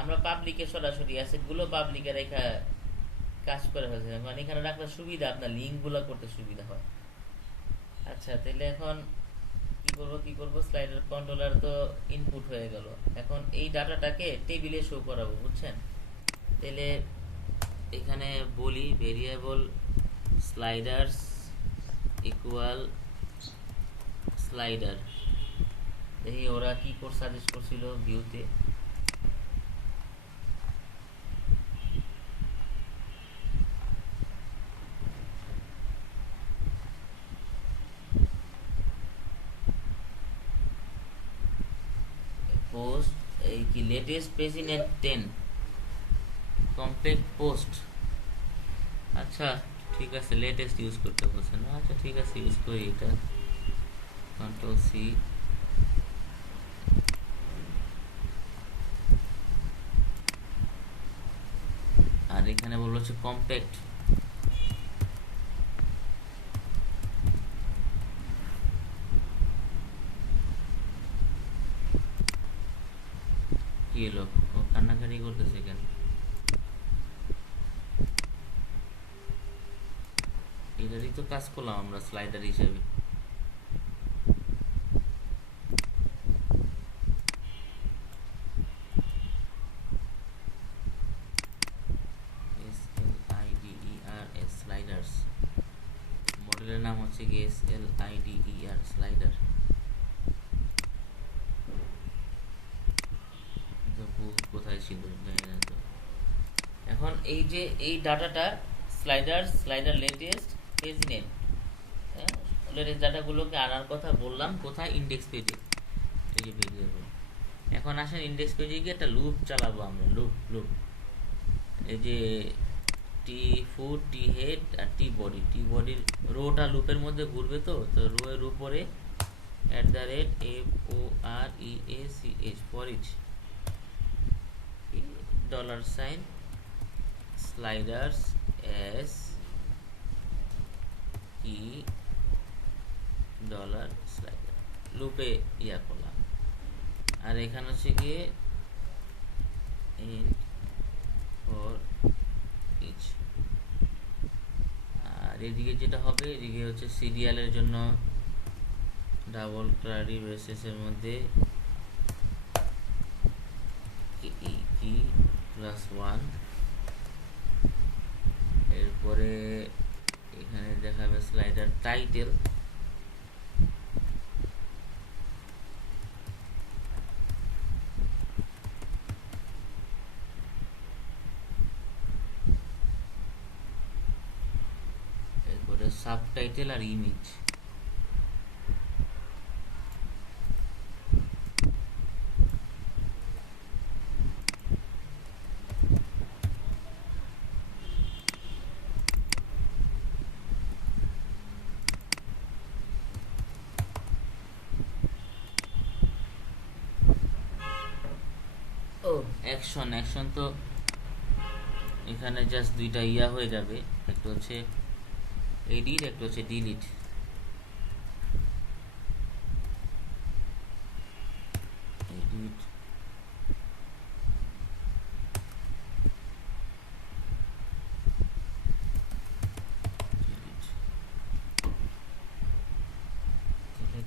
আমরা পাবলিকে সরাসরি অ্যাসেট গুলো পাবলিকে রেখা কাজ করে ফেলছিলাম, কারণ এখানে রাখলে সুবিধা, আপনার লিঙ্ক গুলো করতে সুবিধা হয়। আচ্ছা তাহলে এখন কি করব, স্লাইডার কন্ট্রোলার তো ইনপুট হয়ে গেল। এখন এই ডাটাটাকে টেবিলে শো করাবো, বুঝছেন? তাহলে এখানে বলি ভেরিয়েবল স্লাইডার্স ইকুয়াল স্লাইডার। দেখি ওরা কি কোড সাজেস্ট করছিল ভিউতে। পোস্ট এই কি latest page in 10 complete post. আচ্ছা ঠিক আছে, লেটেস্ট ইউজ করতে বলছেন না। আচ্ছা ঠিক আছে, ইউজ করি এটা, কন্ট্রোল সি। আর এখানে বললো হচ্ছে কম্প্যাক্ট। কি এলো, ও কান্নাকাটি করতেছে কেন? এটারই তো কাজ করলাম আমরা স্লাইডার হিসেবে। স্লাইডার্স, মডেলের নাম হচ্ছে কি SLIDER স্লাইডার। কোথায় ছিল জানি না তো। এখন এই যে এই ডাটাটা slider latest page name, latest ডাটাগুলোকে আনার কথা বললাম কোথায়, ইন্ডেক্স পেজে। এই যে ভেরিয়েবল, এখন আসেন ইন্ডেক্স পেজে গিয়ে একটা লুপ চালাবো আমরা। লুপ এই যে টি ফুট, টি হেড আর টি বডির রোটা লুপের মধ্যে ঘুরবে। তো রো এর উপরে @FOREACH for each $, sliders as e $, লুপে ইয়া করলাম। আর এখানে হচ্ছে গিয়ে ইন্ট ফর ইচ। আর এদিকে যেটা হবে, এদিকে হচ্ছে সিরিয়ালের জন্য ডাবল কার্লি ব্রেসেসের মধ্যে কি +1। এরপরে এখানে দেখাবে স্লাইডার টাইটেল, এরপরে সাবটাইটেল আর ইমেজ। অ্যাকশন তো এখানে জাস্ট দুইটা হয়ে যাবে, একটা হচ্ছে এডিট, একটা হচ্ছে ডিলিট। এডিট,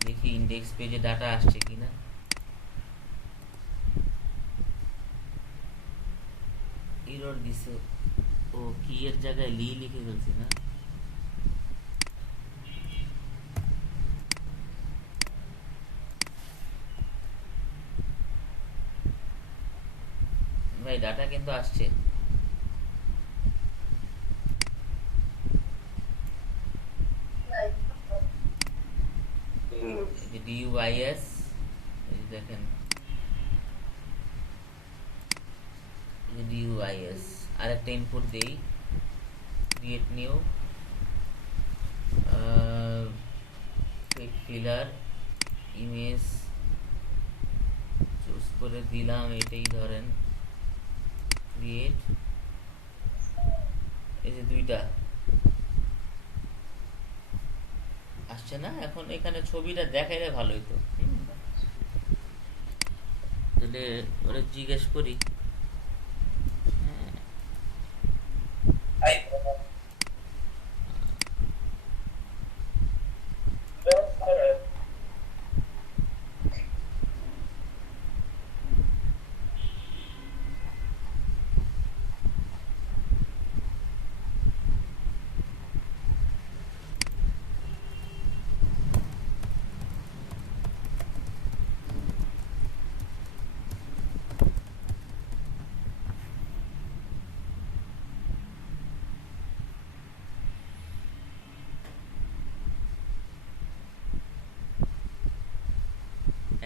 দেখি ইন্ডেক্স পেজে ডাটা আসছে কিনা। এরর দিছে, ও কি এর জায়গায় লিখে ফেলছি না। ভাই ডাটা কিন্তু আসছে। ডিইউআইএস, দেখেন ডিইউআইএস। আরেকটা ইনপুট দেই, create new filler image choose করে দিলাম, এটাই ধরেন ক্রিয়েট। এই যে দুইটা আসছে না। এখন এখানে ছবিটা দেখাইলে ভালো হতো। তাহলে ওরা জিজ্ঞেস করি,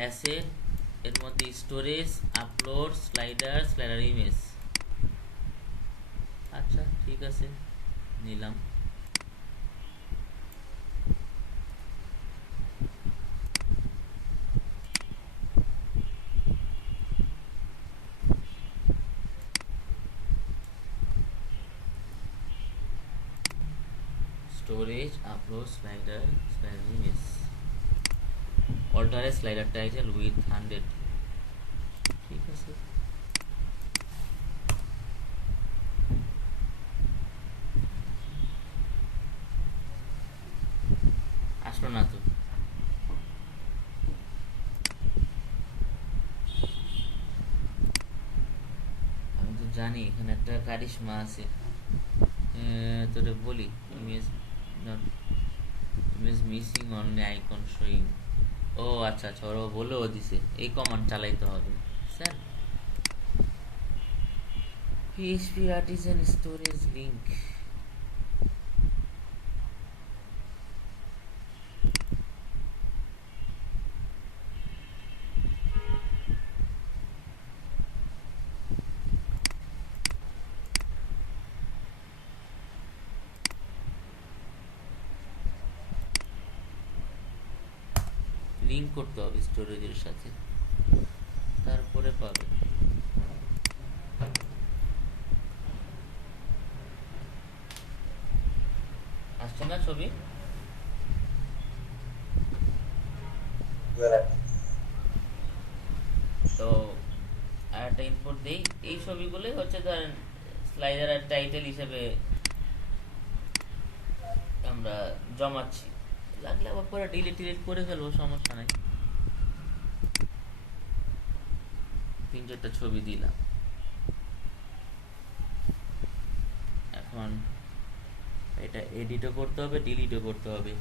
অ্যাসেট এর মধ্যে স্টোরেজ, আপলোড, স্লাইডার ইমেজ। আচ্ছা ঠিক আছে, নিলাম। Storage, upload, slider image. Alter slider title with 100। ঠিক আছে, আসলো না তো। আমি তো জানি এখানে একটা কারিশমা আছে। তোরে বলি, image not, image missing only icon showing. ও আচ্ছা আচ্ছা, ওরা বলেও দিছে এই কমান্ড চালাইতে হবে। Sir PHP artisan storage link, link করতে হবে স্টোরেজের সাথে, তারপরে পাবে। আসছে না ছবি? তো আর একটা ইনপুট দেই, এই ছবিগুলোই হচ্ছে ধরেন স্লাইডার আর টাইটেল হিসেবে আমরা জমাচ্ছি। লাগলে আবার পরে ডিলিট করে ফেলবো, সমস্যা নাই। 3-4টা ছবি দিলাম। এখন এটা এডিটও করতে হবে, ডিলিটও করতে হবে।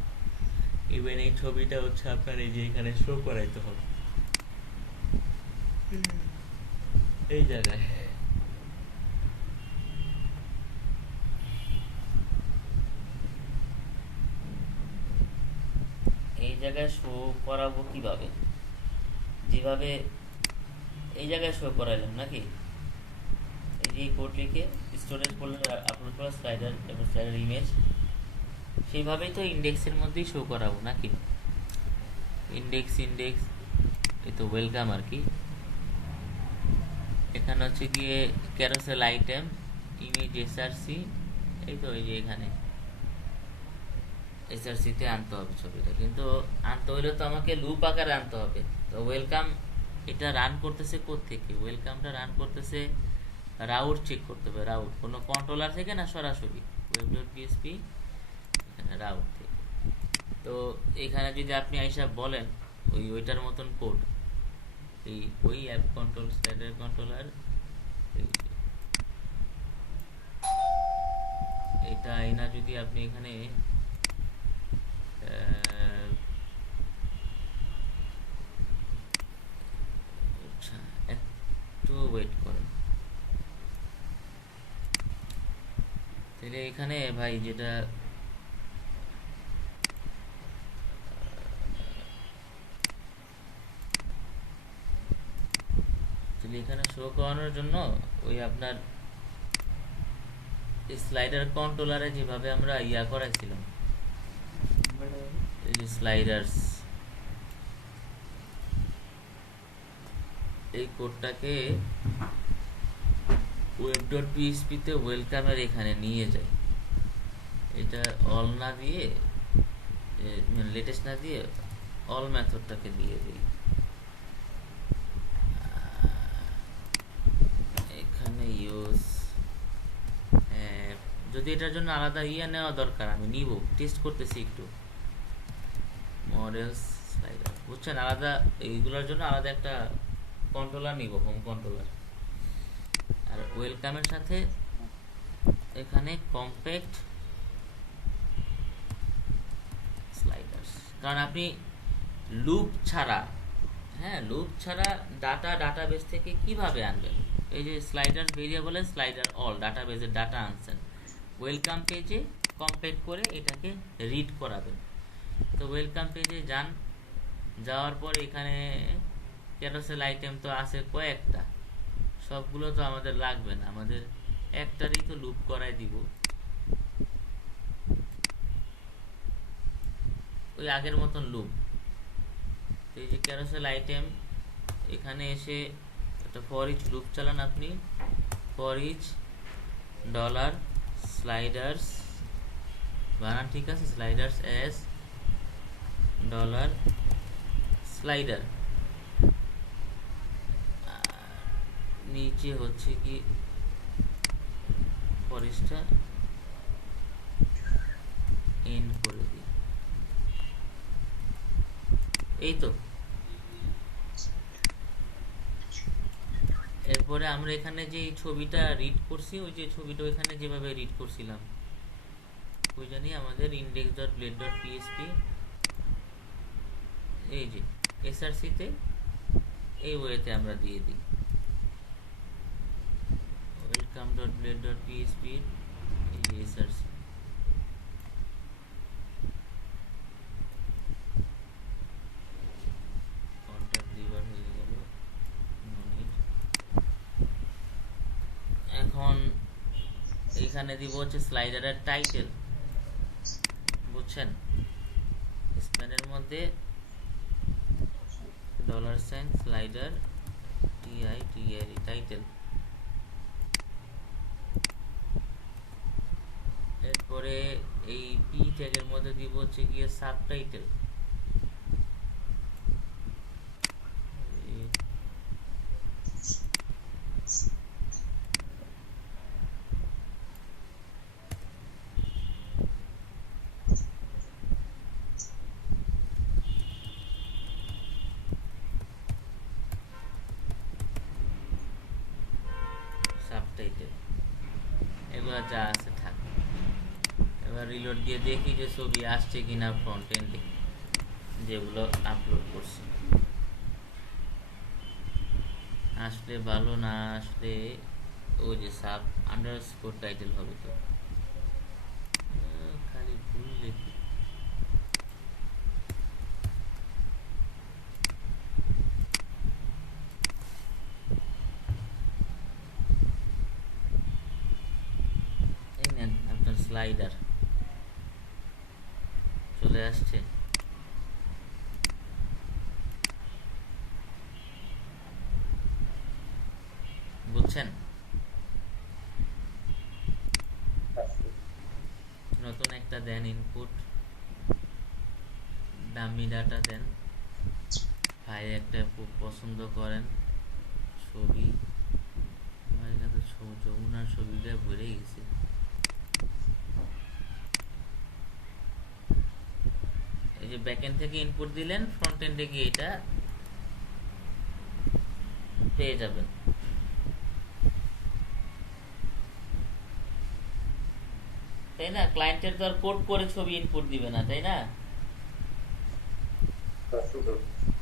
ইভেন এই ছবিটা হচ্ছে আপনার এই যে এখানে শো করাইতে হবে এই জায়গায়। এই জায়গায় শো করাবো কিভাবে? যেভাবে এই জায়গায় শো করাইলাম নাকি, এই যে কোড লিখে স্টোরেজ ফোল্ডার আপলোড করা স্লাইডার এবং স্লাইডার ইমেজ, সেইভাবেই তো ইন্ডেক্সের মধ্যেই শো করাবো নাকি। ইন্ডেক্স এই তো ওয়েলকাম আর কি। এখানে হচ্ছে গিয়ে ক্যারোসেল আইটেম, ইমেজ এসআরসি, এই তো এই যে এখানে এসআরসিতে আনতে হবে ছবিটা, কিন্তু আনতে হলে তো আমাকে লুপ আকারে আনতে হবে। তো ওয়েলকাম এটা রান করতেছে কোত্থেকে? ওয়েলকামটা রান করতেছে রাউট, চেক করতে হবে রাউট কোনো কন্ট্রোলার থেকে না সরাসরি ওয়েব ডট পিএসপি এখানে রাউট থেকে। তো এখানে যদি আপনি আইসা বলেন ওইটার মতন কোড, ওই অ্যাপ কন্ট্রোল স্লাইডার কন্ট্রোলার, এটা না যদি আপনি এখানে আচ্ছা একটু ওয়েট করেন, তাহলে এখানে ভাই যেটা তাহলে এখানে শো করানোর জন্য ওই আপনার স্লাইডার কন্ট্রোলারে যেভাবে আমরা ইয়া করাইছিলাম, এই যে স্লাইডার্স, এই কোডটাকে ওয়েব ডট পিএইচপিতে ওয়েলকামের এখানে নিয়ে যায়। এটা অল না দিয়ে, লেটেস্ট না দিয়ে অল মেথডটাকে দিয়ে দিই। এখানে ইউজ, যদি এটার জন্য আলাদা ইয়ে নেওয়া দরকার আমি নিব, টেস্ট করতেছি একটু। মডেলস স্লাইডার বুঝছেন, আলাদা এইগুলোর জন্য আলাদা একটা কন্ট্রোলার নিব, হোম কন্ট্রোলার। আর ওয়েলকামের সাথে এখানে কম্প্যাক্ট স্লাইডার্স, কারণ আপনি লুপ ছাড়া, লুপ ছাড়া ডাটাবেস থেকে কিভাবে আনবেন? এই যে স্লাইডার্স ভেরিয়েবলে স্লাইডার অল ডাটাবেসের ডাটা আনছেন, ওয়েলকাম পেজে কম্প্যাক্ট করে এটাকে রিড করাবেন। তো ওয়েলকাম পেজে যান, যাওয়ার পর এখানে ক্যারোসেল আইটেম তো আছে কয়েকটা, সবগুলো তো আমাদের লাগবে না, আমাদের একটারই তো লুপ করাই দিব, ওই আগের মতন লুপ। এই যে ক্যারোসেল আইটেম, এখানে এসে একটা ফর ইচ লুপ চালান আপনি, ফর ইচ ডলার স্লাইডার্স, বানান ঠিক আছে, স্লাইডার্স এস ডলার স্লাইডার, নিচে হচ্ছে কি ফরেস্টটা এন্ড করে দিই, এই তো। এরপরে আমরা এখানে যে ছবিটা রিড করছি, ওই যে ছবিটা এখানে যেভাবে রিড করছিলাম, ওই জানি আমাদের index dot blade dot PSP, এই যে এসআরসিতে এই ওয়েতে আমরা দিয়ে দিই welcome dot blade dot PSP, এই যে এসআরসি। কন্ট্যাক্ট রিভার হয়ে গেল, এখন এইখানে দিব হচ্ছে স্লাইডারের টাইটেল, বুঝছেন, স্প্যানের মধ্যে dollar sign slider TITLE title. এরপরে এই পি ট্যাগের মধ্যে দিব হচ্ছে গিয়ে সাবটাইটেল, সাবটাইটেল, এগুলো যা আছে থাক। এবার রিলোড দিয়ে দেখি যে ছবি আসছে কিনা ফ্রন্ট এন্ডে যেগুলো আপলোড করছি, আসলে ভালো, না আসলে ওই যে সাব আন্ডারস্কোর টাইটেল হবে। তো খালি ভুল লিখি, এই নেন আপনার স্লাইডার চলে আসছে। পাচ্ছেন? নতুন একটা দেন ইনপুট, ডামি ডাটা দেন, ফাইল একটা পছন্দ করেন, ছবি, আমার এখানে তো যমুনার ছবিটা ভরে গেছে। এই যে ব্যাকএন্ড থেকে ইনপুট দিলেন, ফ্রন্ট এন্ডে গিয়ে এটা পেয়ে যাবেন। তাই না? ক্লায়েন্টের তো আর কোড করে ছবি ইনপুট দিবে না, তাই না?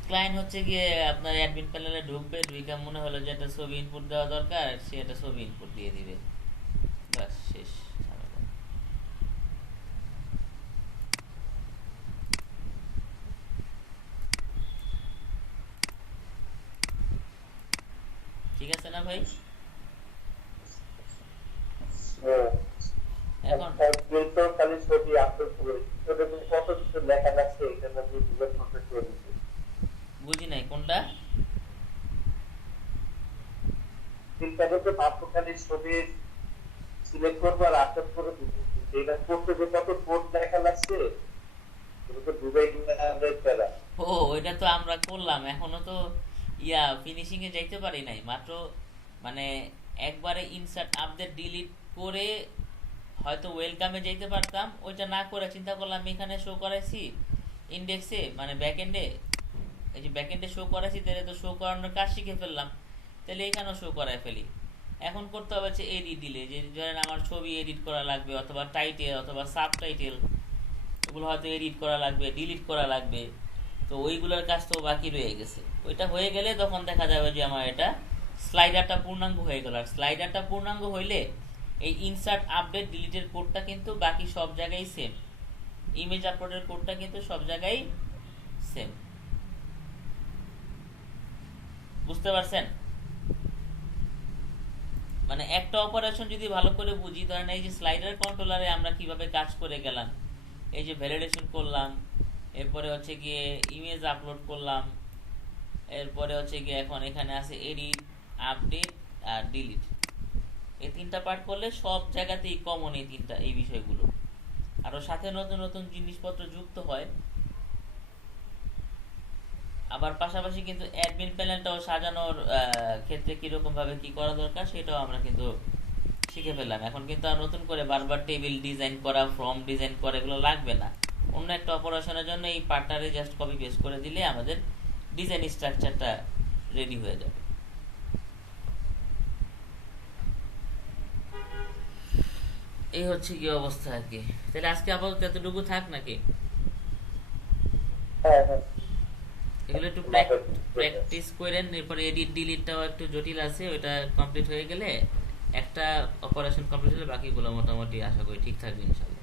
ক্লায়েন্ট হচ্ছে গিয়ে আপনার অ্যাডমিন প্যানেলে ঢুকবে, ঢুকে মনে হলো যে একটা ছবি ইনপুট দেওয়া দরকার, সে একটা ছবি ইনপুট দিয়ে দিবে, বাস শেষ ঝামেলা। ঠিক আছে না ভাই? এখন খালি ছবি আপলোড করে কত কিছু লেখা লাগছে এটার মধ্যে গুগল প্রসেস করে দিচ্ছে। বুঝি নাই কোনটা? তিনটাকে মাত্র খালি ছবি সিলেক্ট করবো আর আপলোড করে দিব, এটা করতে যে কত কোড লেখা লাগছে এটা তো দুবাই ফেলা। ও, ওইটা তো আমরা করলাম, এখনো তো ফিনিশিং এ যাইতে পারি নাই, মাত্র মানে একবারে ইনসার্ট আপডেট ডিলিট করে হয়তো ওয়েলকামে যাইতে পারতাম, ওইটা না করে চিন্তা করলাম এখানে শো করাইছি ইন্ডেক্সে, মানে ব্যাকএন্ডে, এই যে ব্যাকএন্ডে শো করাইছি, তাহলে তো শো করানোর কাজ শিখে ফেললাম, তাহলে এখানেও শো করাই ফেলি। এখন করতে হবে হচ্ছে এডিট দিলে, যে ধরেন আমার ছবি এডিট করা লাগবে, অথবা টাইটেল অথবা সাব টাইটেল, এগুলো হয়তো এডিট করা লাগবে, ডিলিট করা লাগবে, তো ওইগুলোর কাজ তো বাকি রয়ে গেছে। ওইটা হয়ে গেলে তখন দেখা যাবে যে আমার এটা স্লাইডারটা পূর্ণাঙ্গ হয়ে গেল। আর স্লাইডারটা পূর্ণাঙ্গ হইলে এই ইনসার্ট আপডেট ডিলিটের কোডটা কিন্তু বাকি সব জায়গায় সেম, ইমেজ আপলোডের কোডটা কিন্তু সব জায়গায় সেম। বুঝতে পারছেন? মানে একটা অপারেশন যদি ভালো করে বুঝি, ধরেন এই যে স্লাইডার কন্ট্রোলারে আমরা কিভাবে কাজ করে গেলাম, এই যে ভ্যালিডেশন করলাম, এরপরে হচ্ছে গিয়ে ইমেজ আপলোড করলাম, এরপরে হচ্ছে গিয়ে এখন এখানে আছে এডিট, আপডেট আর ডিলিট, এই তিনটা পার্ট করলে সব জায়গাতেই কমন এই তিনটা, এই বিষয়গুলো। আরো সাথে নতুন নতুন জিনিসপত্র যুক্ত হয়। আবার পাশাপাশি কিন্তু অ্যাডমিন প্যানেলটাও সাজানোর ক্ষেত্রে কিরকম ভাবে কি করা দরকার সেটাও আমরা কিন্তু শিখে ফেললাম। এখন কিন্তু আর নতুন করে বারবার টেবিল ডিজাইন করা, ফর্ম ডিজাইন করা এগুলো লাগবে না। অন্য একটা অপারেশনের জন্য এই পার্টটারে জাস্ট কপি পেস্ট করে দিলে আমাদের ডিজাইন স্ট্রাকচারটা রেডি হয়ে যাবে। এই হচ্ছে কি অবস্থা আর কি। তাহলে আজকে আপাতত এতটুকু থাক নাকি? হ্যাঁ হ্যাঁ, এগুলো একটু প্র্যাকটিস করেন, এরপর এডিট ডিলিটটাও একটু জটিল আছে, ওইটা কমপ্লিট হয়ে গেলে একটা অপারেশন কমপ্লিট হলে বাকিগুলো মোটামুটি আশা করি ঠিক থাকবে ইনশাল্লাহ।